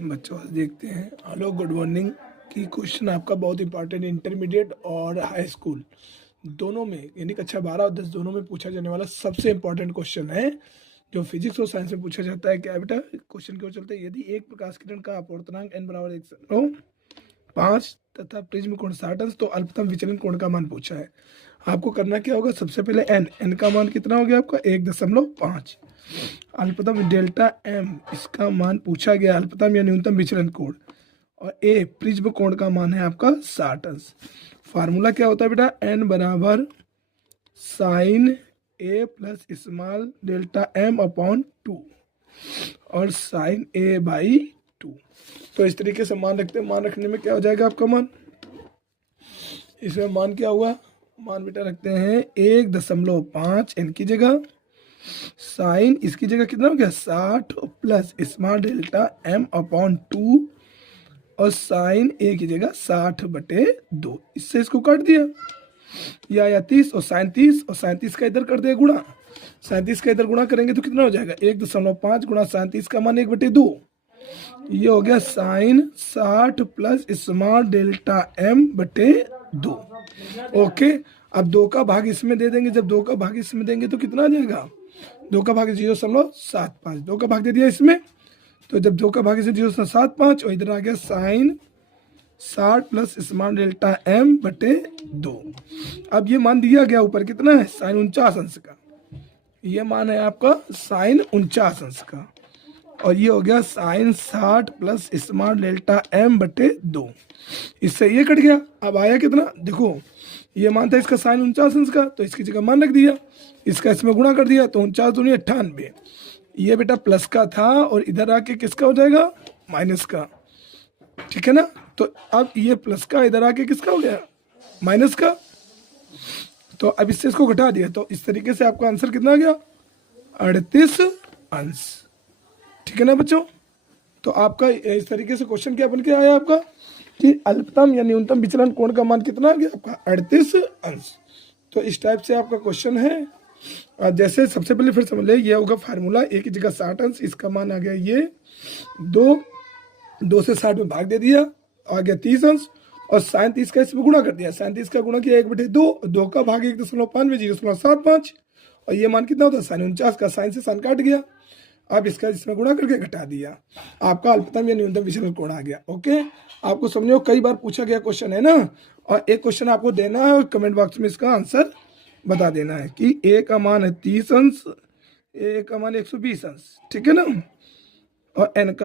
बच्चों आज देखते हैं हेलो गुड मॉर्निंग की क्वेश्चन आपका बहुत इंपॉर्टेंट इंटरमीडिएट और हाई स्कूल दोनों में यानी कक्षा 12 और 10 दोनों में पूछा जाने वाला सबसे इंपॉर्टेंट क्वेश्चन है जो फिजिक्स और साइंस में पूछा जाता है। क्या है बेटा? क्वेश्चन क्यों चलते हैं? यदि एक प्रकाश किरण का अपवर्तनांक n बराबर 1/5 तथा प्रिज्म कोण 60 अंश तो अल्पतम विचलन कोण का मान पूछा है। आपको करना क्या होगा? सबसे पहले n का मान कितना हो गया आपका 1.5। अल्पतम डेल्टा m इसका मान पूछा गया, अल्पतम या न्यूनतम विचलन कोण, और a प्रिज्म कोण का मान है आपका 60 अंश। फार्मूला क्या होता है बेटा? n बराबर sine a plus small delta m upon 2 और साइन a बाई 2। तो इस तरीके से मान रखते हैं। मान रखने में क्या हो जाएगा आपका मान? इसमें मान क्या हुआ? मान बेटा रखते हैं 1.5 n की जगह, साइन इसकी जगह कितना हो गया 60 plus small delta m upon 2 और साइन a की जगह 60/2। इससे इसको काट दिया या 30 और साइन 30 का इधर कर दिया गुणा। 37 का इधर गुणा करेंगे तो कितना हो जाएगा? 1.5 गुणा 37 का मान 1/2। ये हो गया sine 60 plus small delta m/2। Okay, अब 2 का भाग इसमें दे देंगे। जब 2 का भाग इसमें देंगे तो कितना आ जाएगा? 2 का भाग 0.75। 2 का भाग दे दिया इसमें, तो जब 2 का भाग इसमें 0.75 और इधर आ गया sine 60 plus small delta m/2। अब ये मान दिया गया ऊपर कितना है? साइन 49 अंश का। ये मान है आपका साइन 49 अंश का, और ये हो गया sine 60 plus small delta m/2। इससे ये कट गया। अब आया कितना? देखो, ये मान था इसका साइन 49 अंश का, तो इसकी जगह मान रख दिया, इसका इसमें गुणा कर दिया, तो 49 दूनी 98। ये बेटा प्लस का था और इधर आके किसका हो जाएगा? माइनस का। ठीक है ना? तो अब ये प्लस का इधर आके किसका हो गया? माइनस का। तो अब इससे इसको घटा दिया, तो इस तरीके से आपका आंसर कितना आ गया? 38 अंश। ठीक है ना बच्चों? तो आपका इस तरीके से क्वेश्चन क्या बन के आया आपका कि अल्पतम या न्यूनतम विचलन कोण का मान कितना आ गया आपका? 38 अंश। तो इस टाइप से आपका क्वेश्चन है। जैसे सबसे पहले फिर समझ ले, ये होगा फार्मूला, a की जगह 60 अंश, इसका मान आ गया ये 2 से 60 में भाग दे दिया, आ गया 30 अंश, और साइन 30 का इसमें गुणा कर दिया। साइन 30 का गुणा किया 1/2, 2 का भाग 1.5 0.75, और ये मान कितना होता है? साइन 49 का। साइन से साइन काट गया। अब इसका इसमें गुणा करके घटा दिया, आपका अल्पतम या न्यूनतम विचलन कोण आ गया। ओके, आपको समझो कई बार पूछा गया क्वेश्चन है ना, और एक क्वेश्चन आपको देना है और कमेंट बॉक्स में इसका आंसर बता देना है कि a का मान है 30 अंश, a का मान 120 अंश। ठीक है ना? और n का